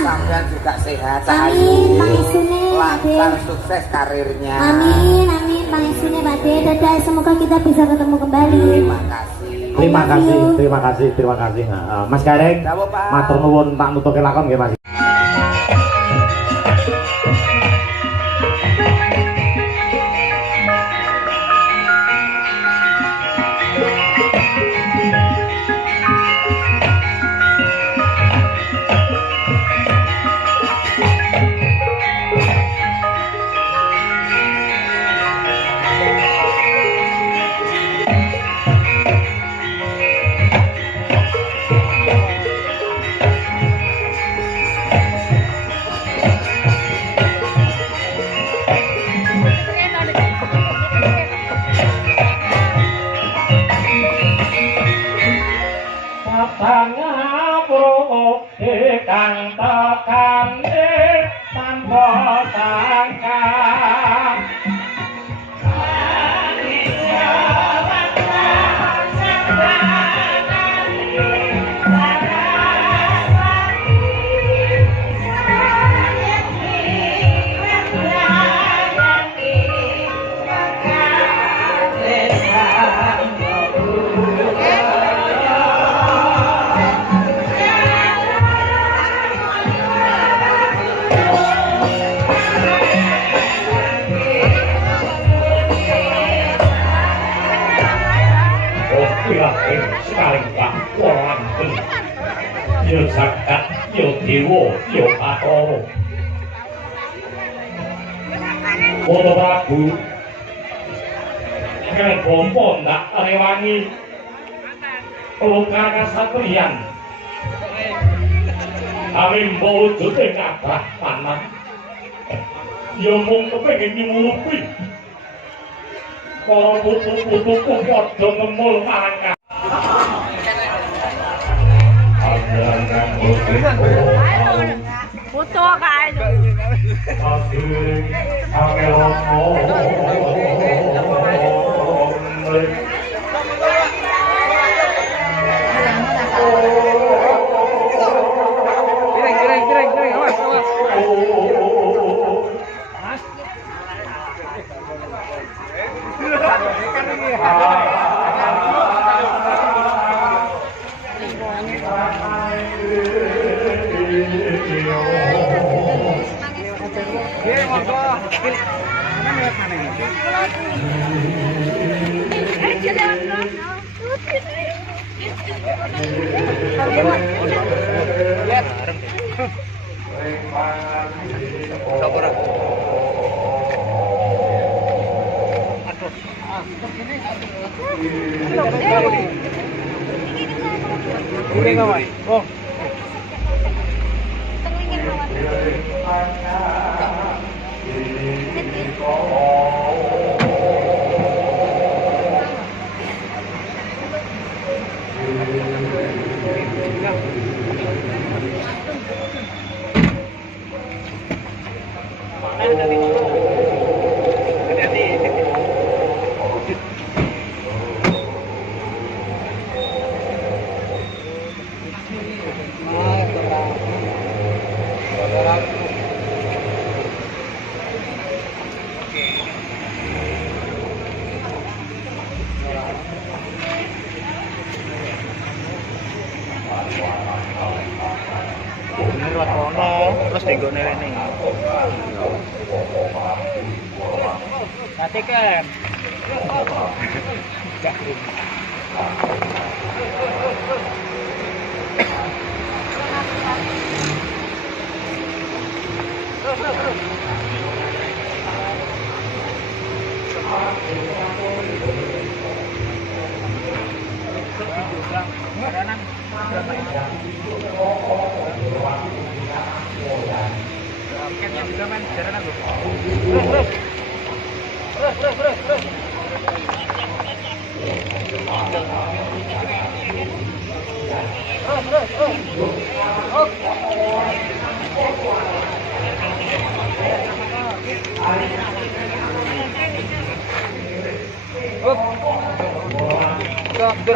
Sampean juga sehat. Amin, pangesune lancar sukses karirnya. Amin, amin, pangesune Pak De. Dadah, semoga kita bisa ketemu kembali. Terima kasih. Terima kasih. Nah, Mas Gareng, matur nuwun tak nutuke lakon nggih Mas. kang tekane tanpa sangka yo zakat, yo dewa, yo Bathara. Para Prabu, kang bompo ndak rewangi pelukar kasatriyan. Kami mawujud ing kathah panan. Yo mung kepengin nyuwupi. Para putu-putuku padha ngemul marang foto kae. Oh. Terus digone rene. Patikan. Tiketnya juga main jalanan loh. Terus.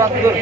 Abdur.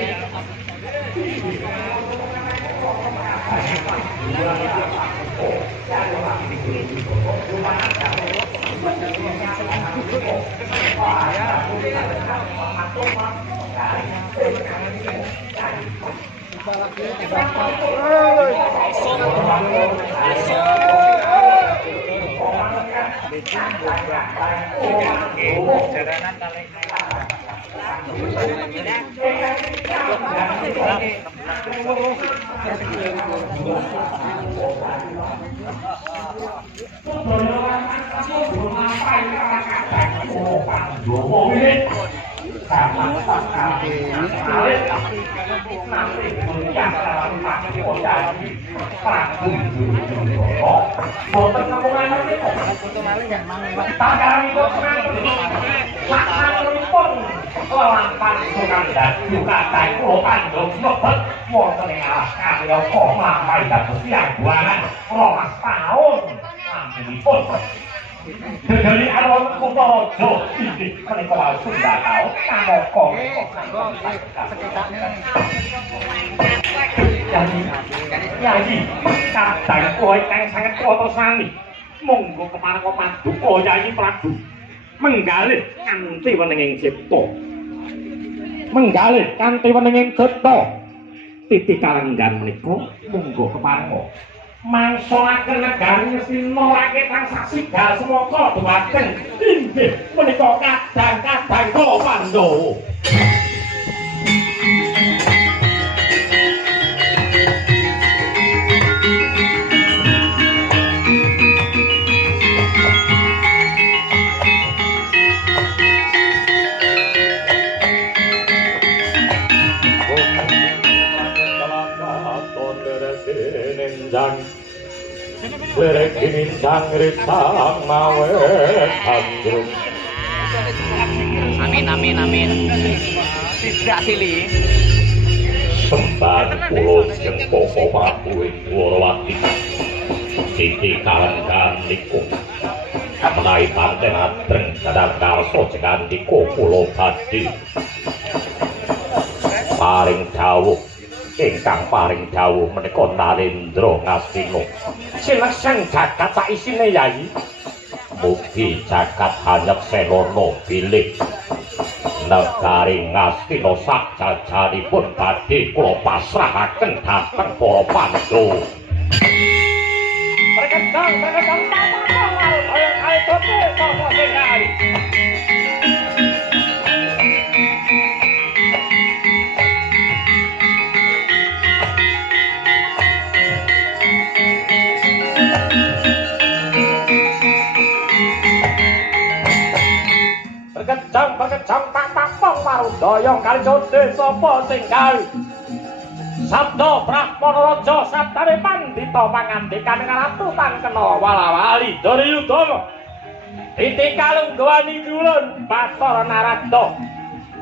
Dari alon Kutaraja inggih menika wau Sundakau kamangka Yayi kadang kowe kang sanget kuwata sami monggo kepareng paduka Yayi Prabu menggalih kanthi weninging cipta menggalih kanthi weninging cipta titi kalenggan menika monggo kepareng mangsulaken negari Sina rakyat kang saksigal semaka dhumateng inggih menika kadang-kadang kula Pandhawa. Lerek ginincang risang mawe kandung. Amin amin amin. Tidak silih. Sembah kulo jengko Prabu Dwarawati. Siti kalenggan niku. Menawi panten adreng dadang karsa jengandika kula badhe. Paring dawuh ingkang paring dawuh menika Narendra Ngastina. Sineseng jagat sak isine Yayi. Mugi jagat hanyep selana bilih. Negari Ngastina sak jajanipun badhe kula pasrahaken dhateng para Pandhawa. Perkendang ayo tope sapa sing Yayi. Berkecang tak marudaya kali jode sapa sing gawe sabda Brahmana Raja sabdane pandita pangandikan ratu tan kena wala-wali Duryudana titi kalungguhani kulun Bathara Narada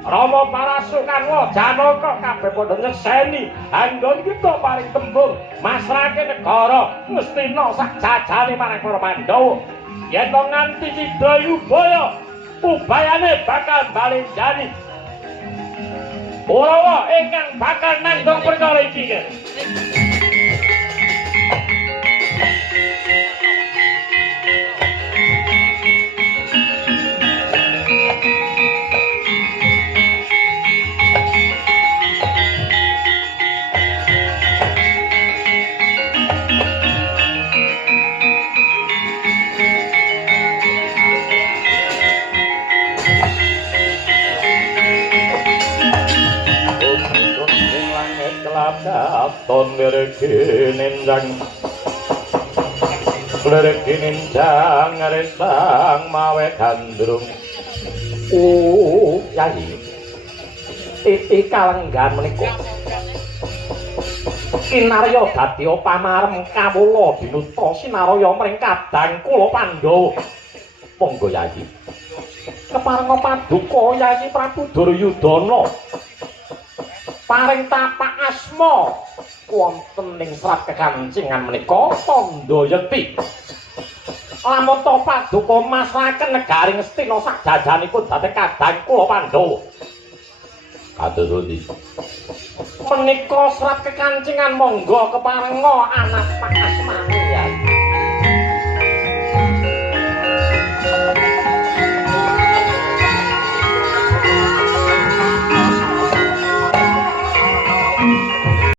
Rama Parasukan Janaka kabeh padha nyekseni anggon kita paring tembung masrake negara Ngastina sak jajane marang para Pandhawa yen to nganti Sidayubaya ubayane bakal bali jani Urawa ingkang bakal nanggung perkara iki. Katon lereki ninjang resang mawe gandrung Yayi titi kalenggan menika kinarya dadi pamarem kawula binuta sinaraya mring kadang kula Pandhawa monggo Yayi keparenga paduka Yayi Prabu Duryudana paring tapak asma wonten ing serat kekancingan menika tandha yekti lamun to paduka masraken negari Ngastina sak jajanipun dhateng kadang kula Pandhawa kados pundi menika serat kekancingan monggo keparenga anak pak asmane